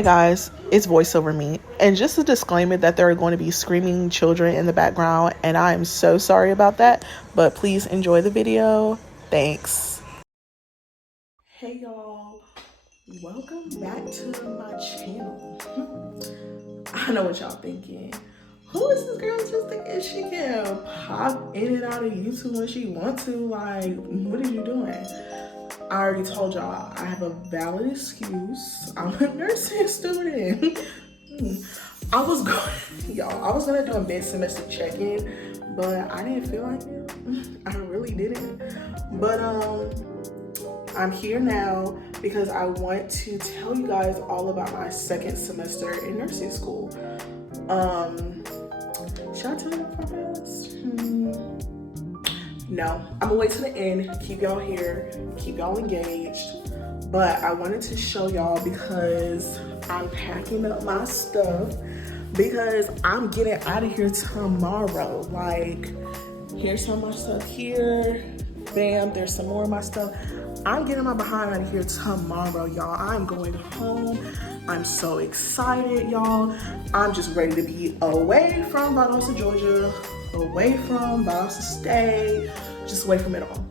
Hey guys, it's voiceover me. And just a disclaimer that there are going to be screaming children in the background, and I am so sorry about that, but please enjoy the video. Thanks. Hey y'all, welcome back to my channel. I know what y'all thinking. Who is this girl just thinking she can pop in and out of YouTube when she wants to? Like, what are you doing? I already told y'all I have a valid excuse. I'm a nursing student. I was gonna do a mid-semester check-in, but I didn't feel like it. I really didn't. But I'm here now because I want to tell you guys all about my second semester in nursing school. Should I tell you how fast? No, I'm gonna wait to the end, keep y'all here, keep y'all engaged. But I wanted to show y'all because I'm packing up my stuff because I'm getting out of here tomorrow. Like, here's some of my stuff here. Bam, there's some more of my stuff. I'm getting my behind out of here tomorrow, y'all. I'm going home. I'm so excited, y'all. I'm just ready to be away from Valdosta, Georgia, away from Valdosta State, just away from it all.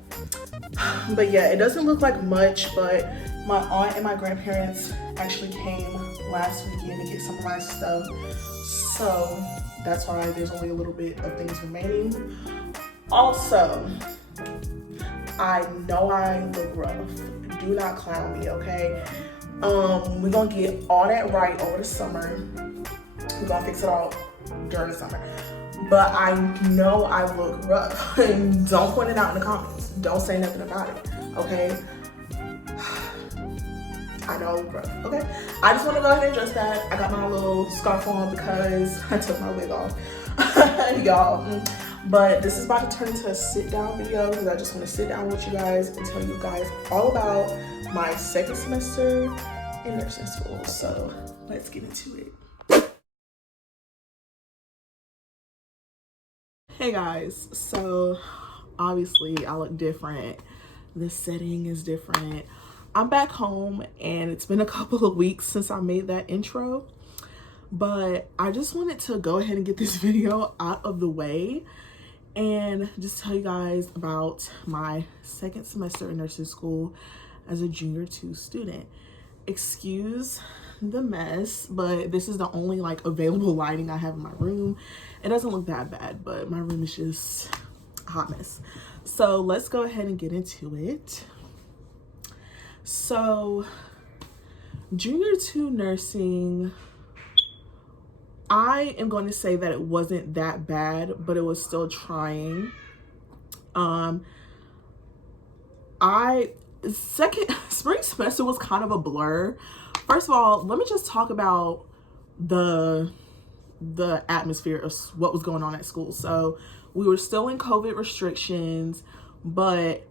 But yeah, it doesn't look like much, but my aunt and my grandparents actually came last weekend to get some of my stuff. So that's why there's only a little bit of things remaining. Also, I know I look rough. Do not clown me, okay? We're gonna get all that right over the summer. We're gonna fix it all during the summer. But I know I look rough. Don't point it out in the comments. Don't say nothing about it, okay? I know I look rough, okay? I just wanna go ahead and address that. I got my little scarf on because I took my wig off, y'all. But this is about to turn into a sit down video because I just want to sit down with you guys and tell you guys all about my second semester in nursing school. So let's get into it. Hey guys, so obviously I look different. The setting is different. I'm back home and it's been a couple of weeks since I made that intro, but I just wanted to go ahead and get this video out of the way and just tell you guys about my second semester in nursing school as a junior 2 student. Excuse the mess, but this is the only like available lighting I have in my room. It doesn't look that bad, but my room is just a hot mess. So let's go ahead and get into it. So junior 2 nursing, I am going to say that it wasn't that bad, but it was still trying. Spring semester was kind of a blur. First of all, let me just talk about the atmosphere of what was going on at school. So we were still in COVID restrictions, but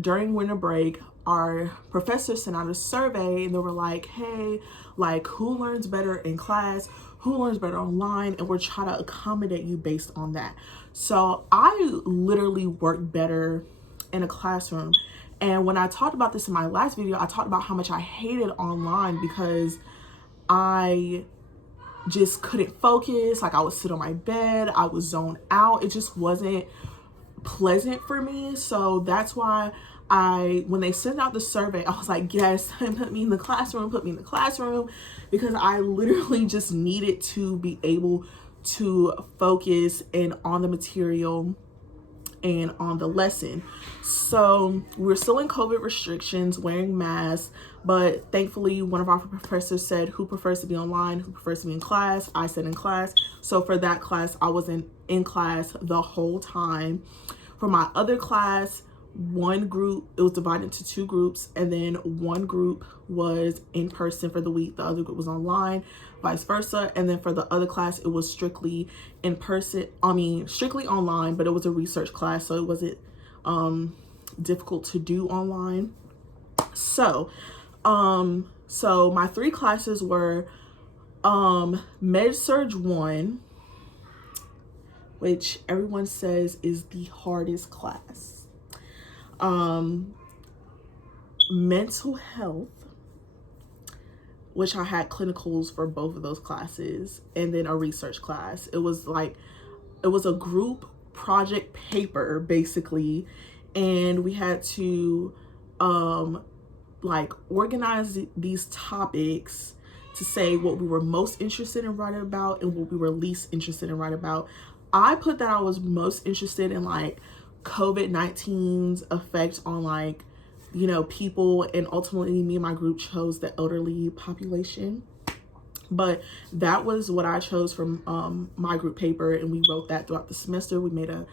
during winter break, our professor sent out a survey and they were like, hey, like, who learns better in class? Who learns better online? And we're trying to accommodate you based on that. So I literally worked better in a classroom. And when I talked about this in my last video, I talked about how much I hated online because I just couldn't focus. Like, I would sit on my bed, I would zone out. It just wasn't pleasant for me. So that's why when they sent out the survey, I was like, yes, put me in the classroom, because I literally just needed to be able to focus and on the material and on the lesson. So we're still in COVID restrictions, wearing masks, but thankfully one of our professors said, who prefers to be online, who prefers to be in class? I said in class. So for that class, I wasn't in class the whole time. For my other class, one group, it was divided into 2 groups, and then one group was in person for the week, the other group was online, vice versa. And then for the other class, it was strictly in person, strictly online, but it was a research class, so it wasn't difficult to do online. So my 3 classes were Med Surg 1, which everyone says is the hardest class. Mental health, which I had clinicals for both of those classes, and then a research class. It was a group project paper basically, and we had to like organize these topics to say what we were most interested in writing about and what we were least interested in writing about. I put that I was most interested in like COVID-19's effect on like, you know, people, and ultimately me and my group chose the elderly population. But that was what I chose from my group paper, and we wrote that throughout the semester. We made a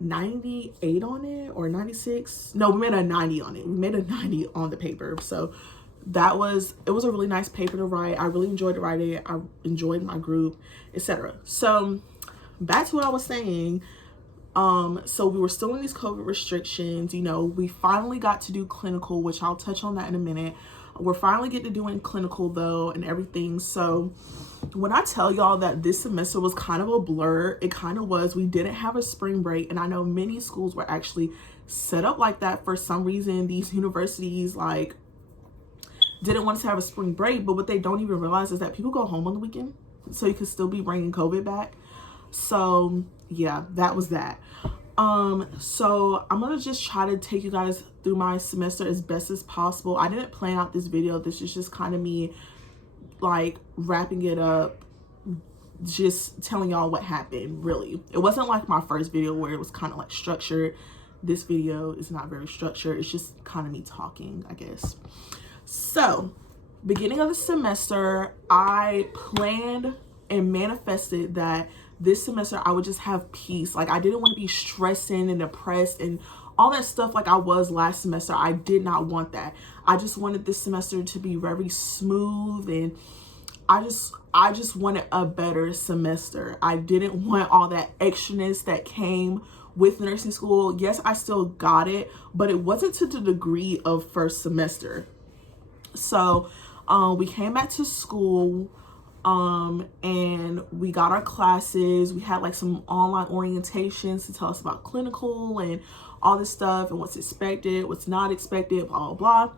98 on it, or 96. No, we made a 90 on it. We made a 90 on the paper. So it was a really nice paper to write. I really enjoyed writing it. I enjoyed my group, etc. So back to what I was saying. So we were still in these COVID restrictions. You know, we finally got to do clinical, which I'll touch on that in a minute. We're finally getting to doing clinical though and everything. So when I tell y'all that this semester was kind of a blur, it kind of was. We didn't have a spring break, and I know many schools were actually set up like that. For some reason, these universities like didn't want us to have a spring break, but what they don't even realize is that people go home on the weekend, so you could still be bringing COVID back. So yeah, that was that. So I'm gonna just try to take you guys through my semester as best as possible. I didn't plan out this video. This is just kind of me like wrapping it up, just telling y'all what happened. Really, it wasn't like my first video where it was kind of like structured. This video is not very structured. It's just kind of me talking, I guess. So beginning of the semester, I planned and manifested that this semester I would just have peace. Like, I didn't want to be stressing and depressed and all that stuff like I was last semester. I did not want that. I just wanted this semester to be very smooth, and I just wanted a better semester. I didn't want all that extraness that came with nursing school. Yes, I still got it, but it wasn't to the degree of first semester. So we came back to school, and we got our classes. We had like some online orientations to tell us about clinical and all this stuff and what's expected, what's not expected, blah, blah, blah.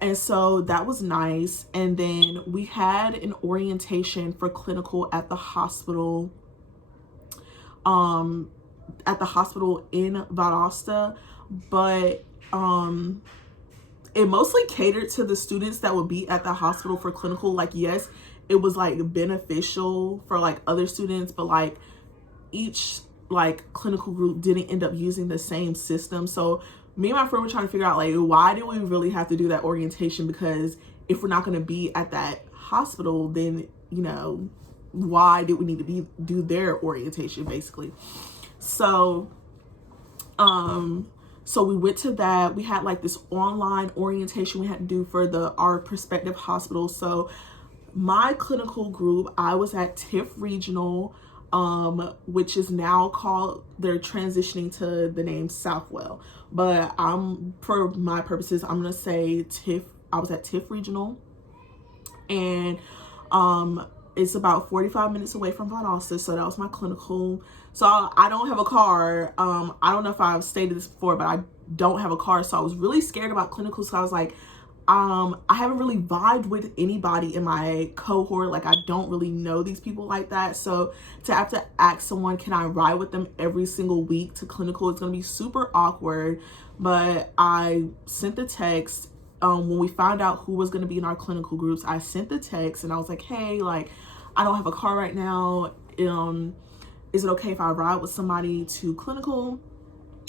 And in that was nice. And then we had an orientation for clinical at the hospital, in Valdosta, but it mostly catered to the students that would be at the hospital for clinical. Like, yes, it was like beneficial for like other students, but like each like clinical group didn't end up using the same system. So me and my friend were trying to figure out like, why do we really have to do that orientation? Because if we're not going to be at that hospital, then, you know, why did we need to do their orientation basically? So so we went to that. We had like this online orientation we had to do for our prospective hospitals. So my clinical group, I was at TIFF Regional, which is now called, they're transitioning to the name Southwell. But for my purposes, I'm gonna say TIFF. I was at TIFF Regional, and it's about 45 minutes away from Valdosta. So that was my clinical. So I don't have a car. I don't know if I've stated this before, but I don't have a car. So I was really scared about clinical. So I was like, I haven't really vibed with anybody in my cohort. Like, I don't really know these people like that. So to have to ask someone, can I ride with them every single week to clinical, it's going to be super awkward. But I sent the text. When we found out who was going to be in our clinical groups, I sent the text and I was like, hey, like, I don't have a car right now. Is it okay if I ride with somebody to clinical?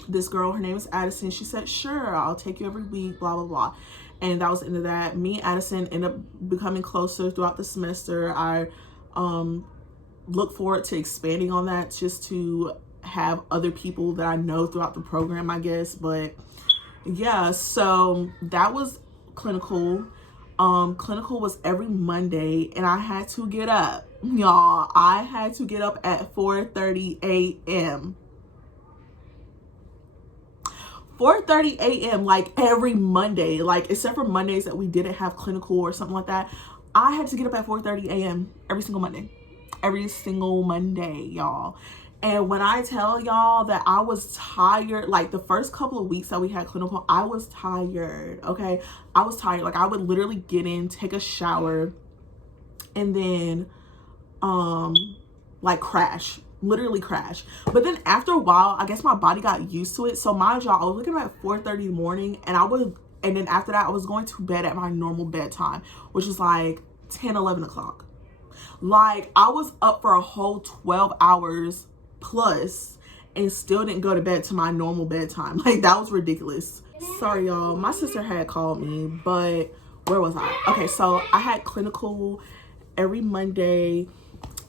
This girl, her name is Addison. She said, sure, I'll take you every week, blah, blah, blah. And that was the end of that. Me and Addison ended up becoming closer throughout the semester. I look forward to expanding on that, just to have other people that I know throughout the program, I guess. But yeah, so that was clinical. Clinical was every Monday, and I had to get up, y'all. I had to get up at 4:30 a.m. 4:30 a.m. like every Monday, like except for Mondays that we didn't have clinical or something like that. I had to get up at 4:30 a.m. every single Monday, y'all. And when I tell y'all that I was tired, like the first couple of weeks that we had clinical, I was tired, okay? I was tired. Like, I would literally get in, take a shower, and then like crash, literally crash. But then after a while, I guess my body got used to it. So mind y'all, I was looking at 4:30 in the morning, and then after that I was going to bed at my normal bedtime, which is like 10-11 o'clock. Like, I was up for a whole 12 hours plus and still didn't go to bed to my normal bedtime. Like, that was ridiculous. Sorry y'all, my sister had called me, but where was I? Okay, so I had clinical every Monday,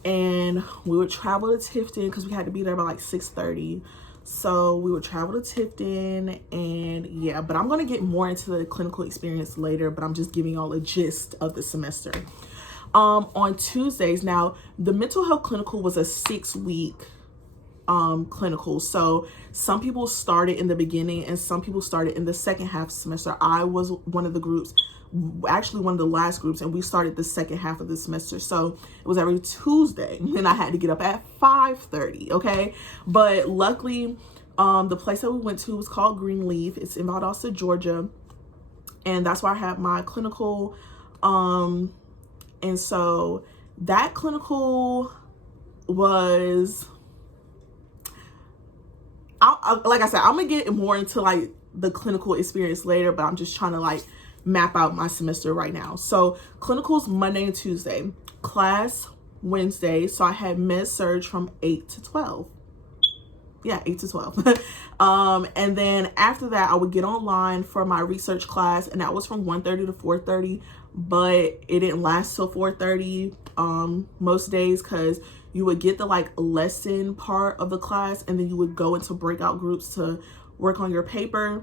and we would travel to Tifton because we had to be there by like 6:30. So we would travel to Tifton, and yeah, but I'm gonna get more into the clinical experience later, but I'm just giving y'all a gist of the semester. On Tuesdays, now the mental health clinical was a 6-week clinical. So some people started in the beginning and some people started in the second half semester. I was one of the groups, actually one of the last groups, and we started the second half of the semester. So it was every Tuesday, and I had to get up at 5:30. Okay, but luckily the place that we went to was called Greenleaf. It's in Valdosta, Georgia, and that's where I had my clinical. And so that clinical was, like I said, I'm gonna get more into like the clinical experience later, but I'm just trying to like map out my semester right now. So clinicals Monday and Tuesday, class Wednesday. So I had med surg from 8 to 12. Yeah, 8 to 12. And then after that, I would get online for my research class, and that was from 1:30 to 4:30, but it didn't last till 4:30 most days, because you would get the like lesson part of the class, and then you would go into breakout groups to work on your paper.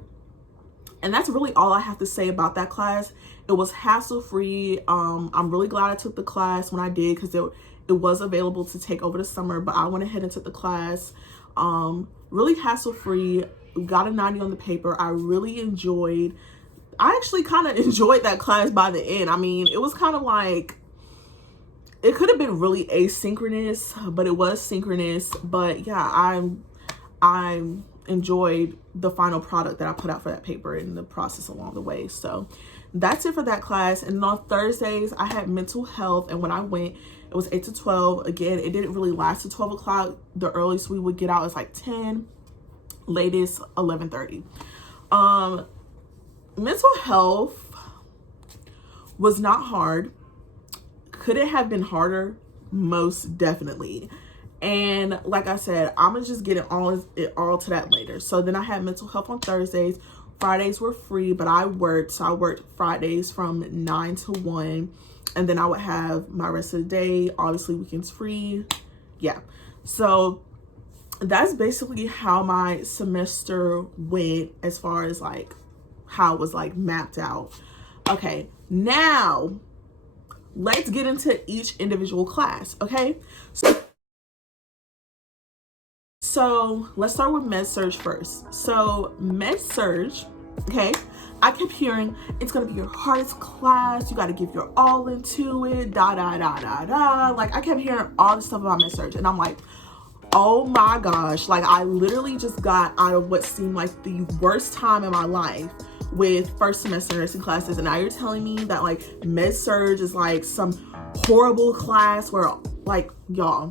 And that's really all I have to say about that class. It was hassle-free. I'm really glad I took the class when I did, because it was available to take over the summer, but I went ahead and took the class. Really hassle-free, got a 90 on the paper. I actually kind of enjoyed that class by the end. I mean, it was kind of like, it could have been really asynchronous, but it was synchronous. But yeah, I enjoyed the final product that I put out for that paper and the process along the way. So that's it for that class. And on Thursdays, I had mental health, and when I went, it was 8 to 12. Again, it didn't really last to 12 o'clock. The earliest we would get out is like 10, latest 11:30. Mental health was not hard. Could it have been harder? Most definitely. And like I said, I'm gonna just get it all to that later. So then I had mental health on Thursdays. Fridays were free, but I worked. So I worked Fridays from 9 to 1. And then I would have my rest of the day, obviously weekends free. Yeah. So that's basically how my semester went, as far as like how it was like mapped out. Okay, now let's get into each individual class. Okay, so let's start with med surg first. So med surg, okay, I kept hearing it's gonna be your hardest class, you got to give your all into it, da da da da da. Like, I kept hearing all this stuff about med surg, and I'm like, oh my gosh, like I literally just got out of what seemed like the worst time in my life with first semester nursing classes, and now you're telling me that like med surg is like some horrible class where, like, y'all,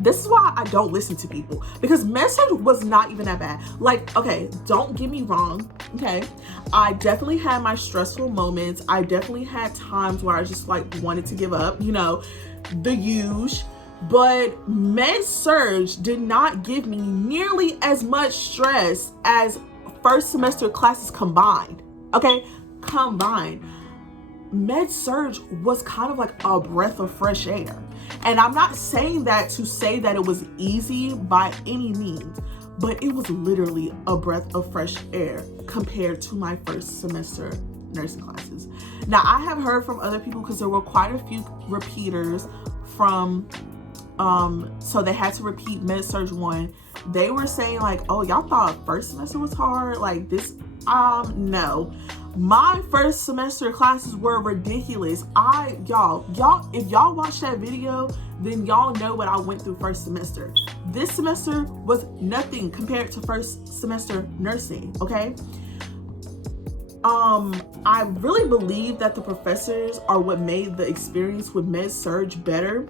this is why I don't listen to people, because med surg was not even that bad. Like, okay, don't get me wrong, okay, I definitely had my stressful moments. I definitely had times where I just like wanted to give up, you know, the huge. But med surg did not give me nearly as much stress as first semester classes combined. Okay, combined. Med surg was kind of like a breath of fresh air. And I'm not saying that to say that it was easy by any means, but it was literally a breath of fresh air compared to my first semester nursing classes. Now, I have heard from other people, because there were quite a few repeaters from so they had to repeat med surg 1. They were saying like, oh, y'all thought first semester was hard, like this. No, my first semester classes were ridiculous. Y'all if y'all watch that video, then y'all know what I went through first semester. This semester was nothing compared to first semester nursing. Okay, I really believe that the professors are what made the experience with med-surg better,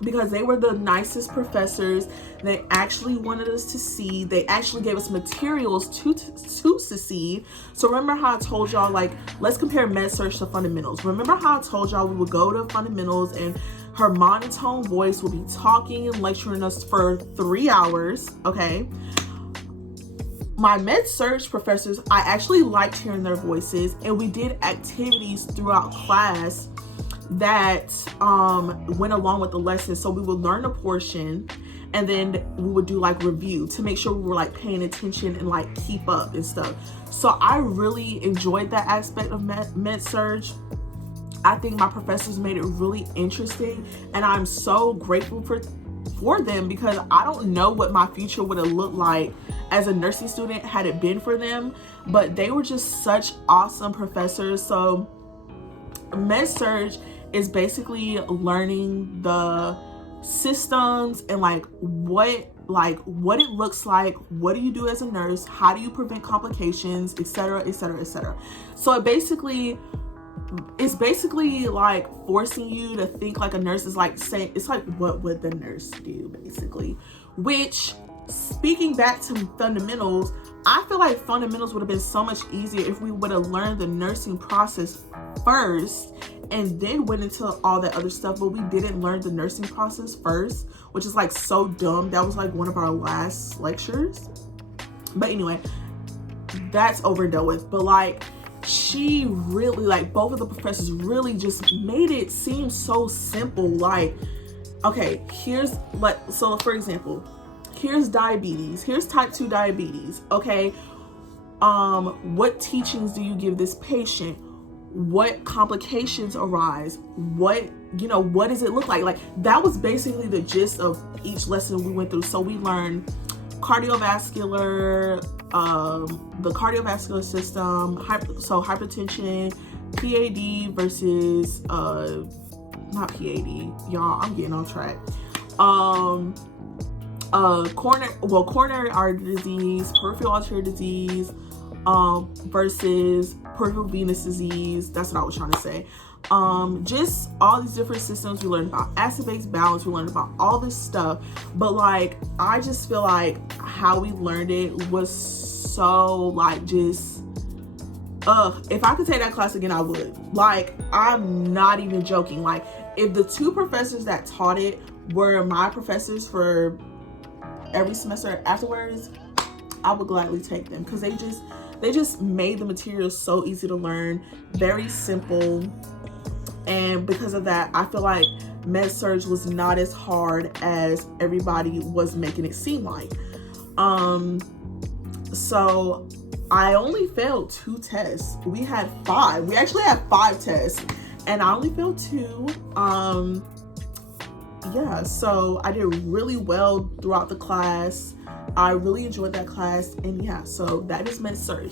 because they were the nicest professors. They actually wanted us to see. They actually gave us materials to see. So remember how I told y'all, like, let's compare med-surg to fundamentals. Remember how I told y'all we would go to fundamentals and her monotone voice will be talking and lecturing us for 3 hours, okay? My med-surg professors, I actually liked hearing their voices, and we did activities throughout class that went along with the lesson. So we would learn a portion and then we would do like review to make sure we were like paying attention and like keep up and stuff. So I really enjoyed that aspect of med-surg. I think my professors made it really interesting, and I'm so grateful for them, because I don't know what my future would have looked like as a nursing student had it been for them, but they were just such awesome professors. So med-surg is basically learning the systems and like what it looks like, what do you do as a nurse, how do you prevent complications, etc., etc., etc. So it's basically like forcing you to think like a nurse. Is like saying, it's like, what would the nurse do, basically? Which, speaking back to fundamentals, I feel like fundamentals would have been so much easier if we would have learned the nursing process first and then went into all that other stuff. But we didn't learn the nursing process first, which is like so dumb. That was like one of our last lectures. But anyway, that's over and done with. But like, she really, like, both of the professors really just made it seem so simple. Like, okay, here's like, so for example, here's diabetes, here's type 2 diabetes, okay? What teachings do you give this patient? What complications arise? What does it look like? Like, that was basically the gist of each lesson we went through. So we learned cardiovascular, the cardiovascular system, so hypertension, PAD versus not PAD, y'all, I'm getting on track. Coronary artery disease, peripheral artery disease, versus peripheral venous disease. That's what I was trying to say. Just all these different systems. We learned about acid-base balance. We learned about all this stuff. But like, I just feel like how we learned it was so like, just, if I could take that class again, I would. Like, I'm not even joking. Like, if the two professors that taught it were my professors for every semester afterwards, I would gladly take them, because they just made the material so easy to learn, very simple. And because of that, I feel like med-surg was not as hard as everybody was making it seem like. So I only failed 2 tests. We had 5. We actually had 5 tests, and I only failed 2. Yeah, so I did really well throughout the class. I really enjoyed that class, and yeah, so that is med-surg.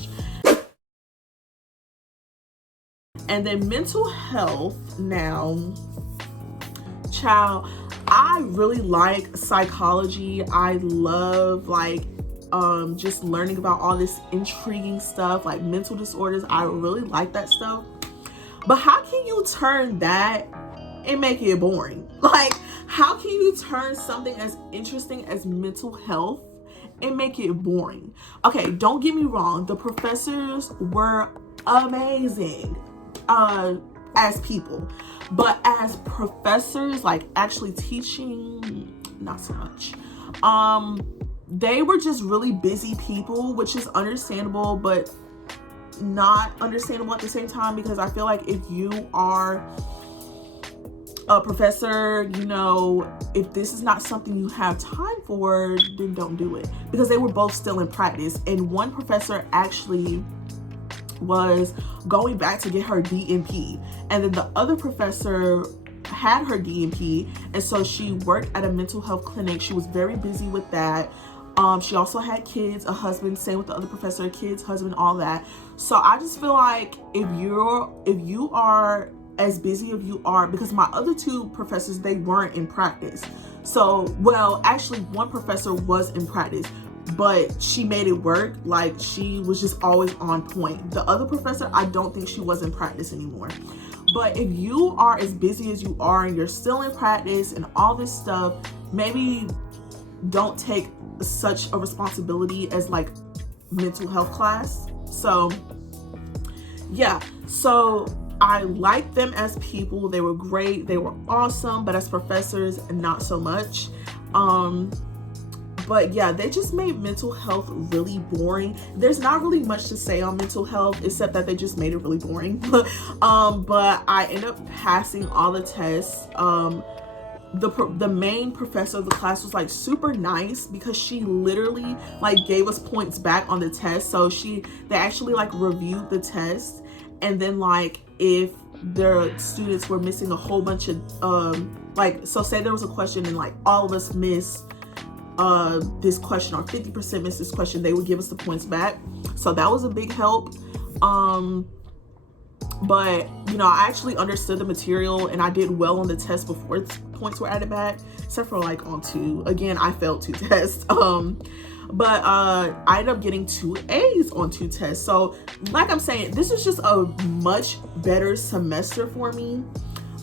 And then mental health now, child, I really like psychology. I love like just learning about all this intriguing stuff like mental disorders. I really like that stuff. But how can you turn that and make it boring? Like, how can you turn something as interesting as mental health and make it boring? Okay, don't get me wrong, the professors were amazing as people, but as professors, like actually teaching, not so much. They were just really busy people, which is understandable, but not understandable at the same time, because I feel like if you are a professor, if this is not something you have time for, then don't do it. Because they were both still in practice, and one professor actually was going back to get her DNP, and then the other professor had her DNP, and so she worked at a mental health clinic. She was very busy with that. She also had kids, a husband, same with the other professor, kids, husband, all that. So I just feel like if you are as busy as you are, because my other 2 professors, they weren't in practice. So, well, actually one professor was in practice. but she made it work. Like, she was just always on point. The other professor, I don't think she was in practice anymore. But if you are as busy as you are and you're still in practice and all this stuff, maybe don't take such a responsibility as like mental health class. So yeah, so I liked them as people. They were great, they were awesome, but as professors, not so much. But yeah, they just made mental health really boring. There's not really much to say on mental health except that they just made it really boring. But I ended up passing all the tests. The main professor of the class was like super nice because she literally like gave us points back on the test. So they actually like reviewed the test, and then like if their students were missing a whole bunch of like, so say there was a question and like all of us missed this question, or 50% missed this question, they would give us the points back. So that was a big help. But you know, I actually understood the material and I did well on the test before points were added back, except for like on 2. Again, I failed 2 tests. But I ended up getting 2 A's on 2 tests. So like I'm saying, this is just a much better semester for me.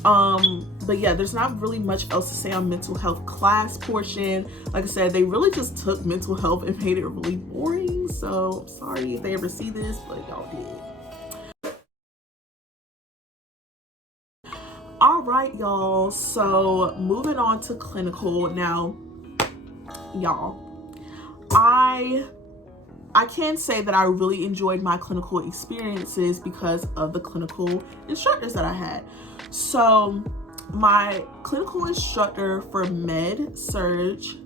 But yeah, there's not really much else to say on mental health class portion. Like I said, they really just took mental health and made it really boring. So I'm sorry if they ever see this, but y'all did. All right, y'all. So moving on to clinical now, y'all. I can say that I really enjoyed my clinical experiences because of the clinical instructors that I had. So my clinical instructor for med surge,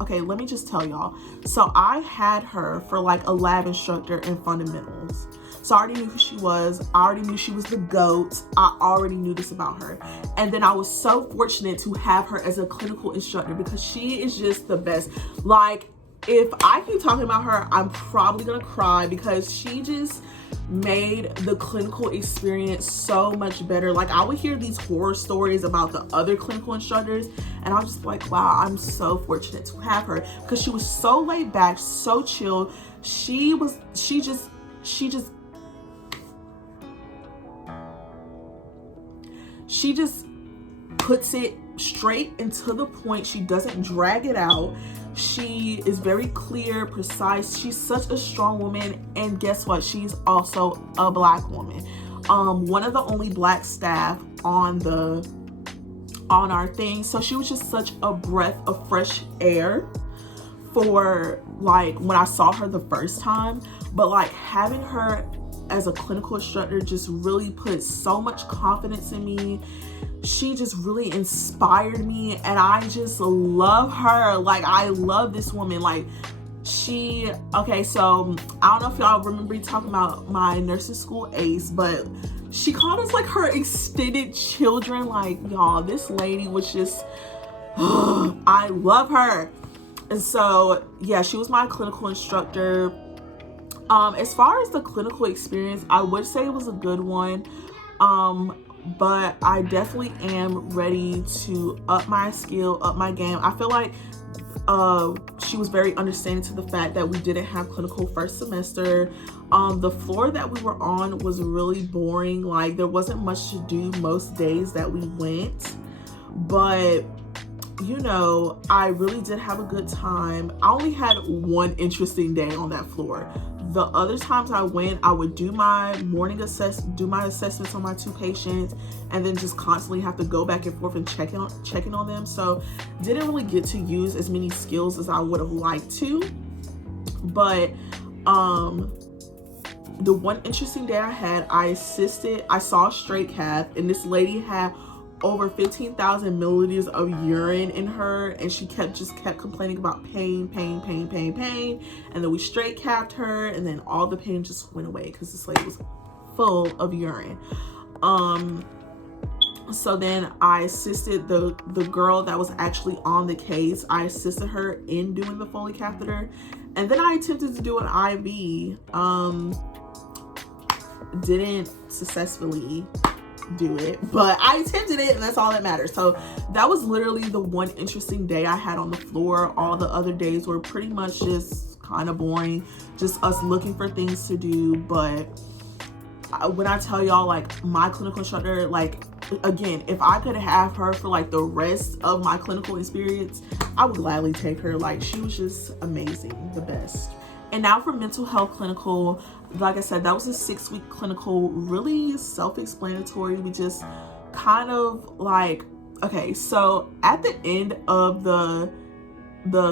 okay, let me just tell y'all. So I had her for like a lab instructor in fundamentals. So I already knew who she was. I already knew she was the GOAT. I already knew this about her. And then I was so fortunate to have her as a clinical instructor because she is just the best. Like, if I keep talking about her, I'm probably gonna cry because she just made the clinical experience so much better. Like, I would hear these horror stories about the other clinical instructors and I was just like, wow, I'm so fortunate to have her because she was so laid back, so chill. She just puts it straight and to the point. She doesn't drag it out. She is very clear, precise. She's such a strong woman. And guess what? She's also a Black woman. One of the only Black staff on our thing. So she was just such a breath of fresh air for like when I saw her the first time. But like having her as a clinical instructor just really put so much confidence in me. She just really inspired me and I just love her. Like, I love this woman. Like, okay, so I don't know if y'all remember me talking about my nursing school ace, but she called us like her extended children. Like, y'all, this lady was just, I love her. And so, yeah, she was my clinical instructor. As far as the clinical experience, I would say it was a good one. But I definitely am ready to up my skill, up my game. I feel like she was very understanding to the fact that we didn't have clinical first semester. The floor that we were on was really boring. Like, there wasn't much to do most days that we went. But, you know, I really did have a good time. I only had one interesting day on that floor. The other times I went, I would do my morning assessments on my 2 patients, and then just constantly have to go back and forth and checking on them. So didn't really get to use as many skills as I would have liked to. But the one interesting day I had, I saw a straight cath, and this lady had over 15,000 milliliters of urine in her, and she kept complaining about pain. And then we straight capped her, and then all the pain just went away because this lady was full of urine. So then I assisted the girl that was actually on the case. I assisted her in doing the Foley catheter, and then I attempted to do an IV. Didn't successfully do it, but I attempted it, and that's all that matters. So that was literally the one interesting day I had on the floor. All the other days were pretty much just kind of boring, just us looking for things to do. But when I tell y'all, like, my clinical instructor, like, again, if I could have her for like the rest of my clinical experience, I would gladly take her. Like, she was just amazing, the best. And now for mental health clinical, like I said, that was a 6-week clinical, really self-explanatory. We just kind of like, okay, so at the end of the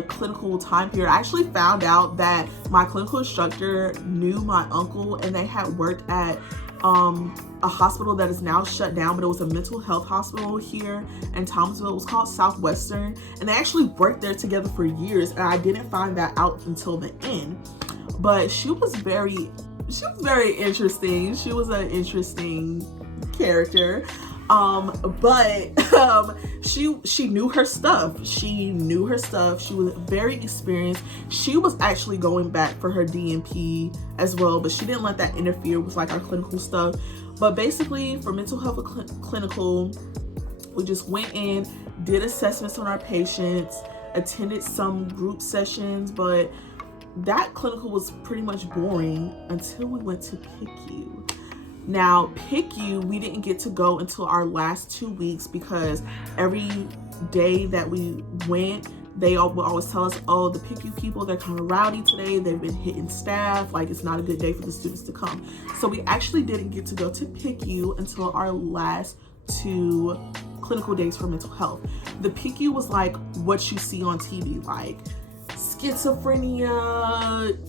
clinical time period, I actually found out that my clinical instructor knew my uncle, and they had worked at a hospital that is now shut down, but it was a mental health hospital here in Thomasville. It was called Southwestern, and they actually worked there together for years, and I didn't find that out until the end. But she was very interesting. She was an interesting character. She knew her stuff. She was very experienced. She was actually going back for her DNP as well, but she didn't let that interfere with like our clinical stuff. But basically, for mental health clinical, we just went in, did assessments on our patients, attended some group sessions, but that clinical was pretty much boring until we went to PICU. Now, PICU, we didn't get to go until our last 2 weeks, because every day that we went, they would always tell us, oh, the PICU people, they're kind of rowdy today. They've been hitting staff. Like, it's not a good day for the students to come. So we actually didn't get to go to PICU until our last 2 clinical days for mental health. The PICU was like what you see on TV, like schizophrenia,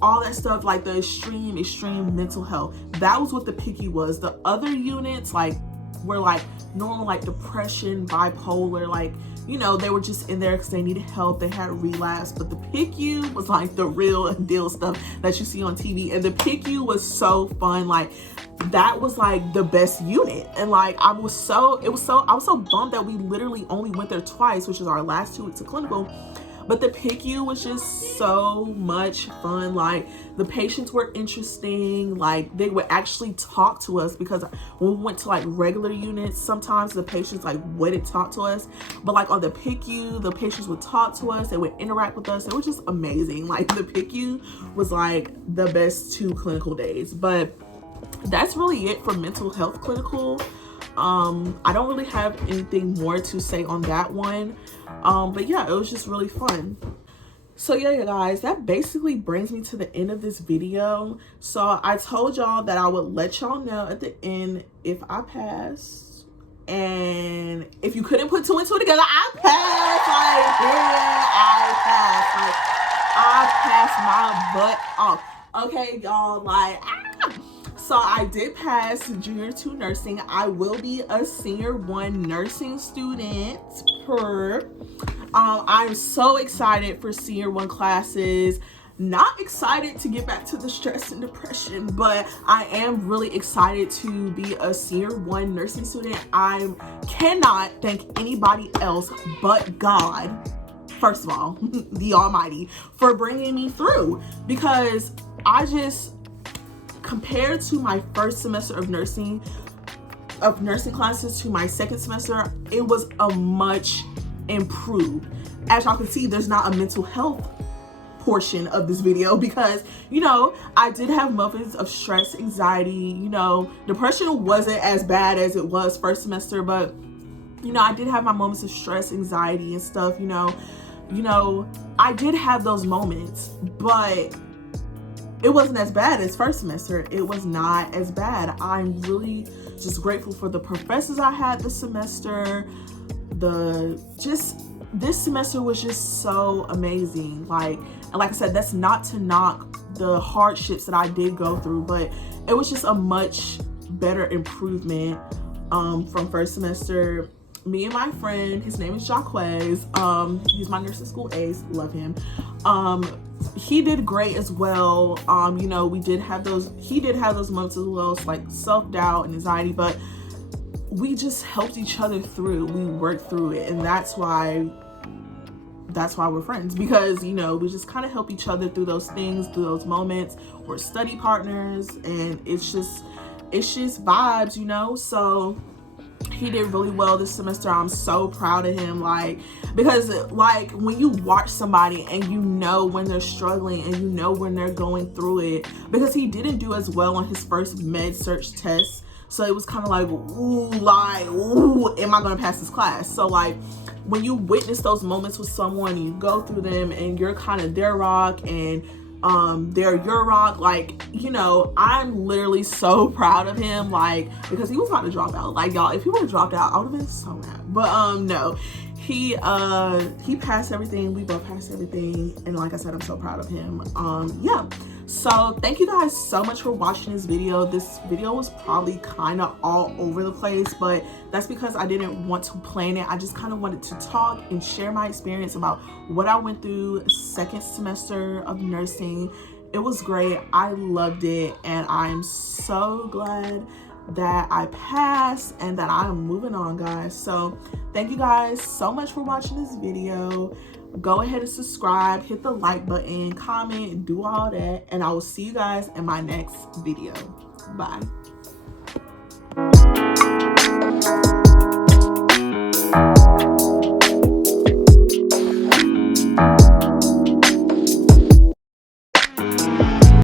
all that stuff, like the extreme mental health. That was what the PICU was. The other units like were like normal, like depression, bipolar, like, you know, they were just in there because they needed help, they had relapse. But the PICU was like the real deal stuff that you see on TV. And the PICU was so fun. Like, that was like the best unit. And like, I was so bummed that we literally only went there twice, which is our last 2 weeks of clinical. But the PICU was just so much fun. Like, the patients were interesting. Like, they would actually talk to us, because when we went to like regular units, sometimes the patients like wouldn't talk to us. But like on the PICU, the patients would talk to us. They would interact with us. It was just amazing. Like, the PICU was like the best 2 clinical days. But that's really it for mental health clinical. I don't really have anything more to say on that one. But yeah, it was just really fun. So yeah, you guys, that basically brings me to the end of this video. So I told y'all that I would let y'all know at the end if I passed. And if you couldn't put 2 and 2 together, I passed. Like, yeah, I passed. Like, I passed my butt off. Okay, y'all, like, So I did pass Junior 2 nursing. I will be a Senior 1 nursing student per. I'm so excited for Senior 1 classes. Not excited to get back to the stress and depression, but I am really excited to be a Senior 1 nursing student. I cannot thank anybody else but God, first of all, the Almighty, for bringing me through, because I just, compared to my first semester of nursing classes to my second semester, it was a much improved. As y'all can see, there's not a mental health portion of this video, because, you know, I did have moments of stress, anxiety, you know, depression wasn't as bad as it was first semester, but, you know, I did have my moments of stress, anxiety and stuff, you know, I did have those moments, but it wasn't as bad as first semester. It was not as bad. I'm really just grateful for the professors I had this semester. This semester was just so amazing. Like I said, that's not to knock the hardships that I did go through, but it was just a much better improvement from first semester. Me and my friend, his name is Jaquez, he's my nursing school ace, love him. He did great as well. You know, he did have those moments as well, like self-doubt and anxiety, but we just helped each other through. We worked through it, and that's why we're friends, because, you know, we just kind of help each other through those things, through those moments. We're study partners, and it's just vibes, you know. So He did really well this semester. I'm so proud of him, like, because like when you watch somebody and you know when they're struggling and you know when they're going through it, because he didn't do as well on his first med search test, so it was kind of like, ooh, am I gonna pass this class? So like when you witness those moments with someone, you go through them and you're kind of their rock and they're your rock, like, you know, I'm literally so proud of him, like, because he was about to drop out. Like, y'all, if he would have dropped out, I would have been so mad. But no, he passed everything. We both passed everything, and like I said, I'm so proud of him. Yeah, so thank you guys so much for watching this video. This video was probably kind of all over the place, but that's because I didn't want to plan it. I just kind of wanted to talk and share my experience about what I went through second semester of nursing. It was great. I loved it, and I'm so glad that I passed and that I'm moving on, guys. So thank you guys so much for watching this video. Go ahead and subscribe, hit the like button, comment, do all that, and I will see you guys in my next video. Bye.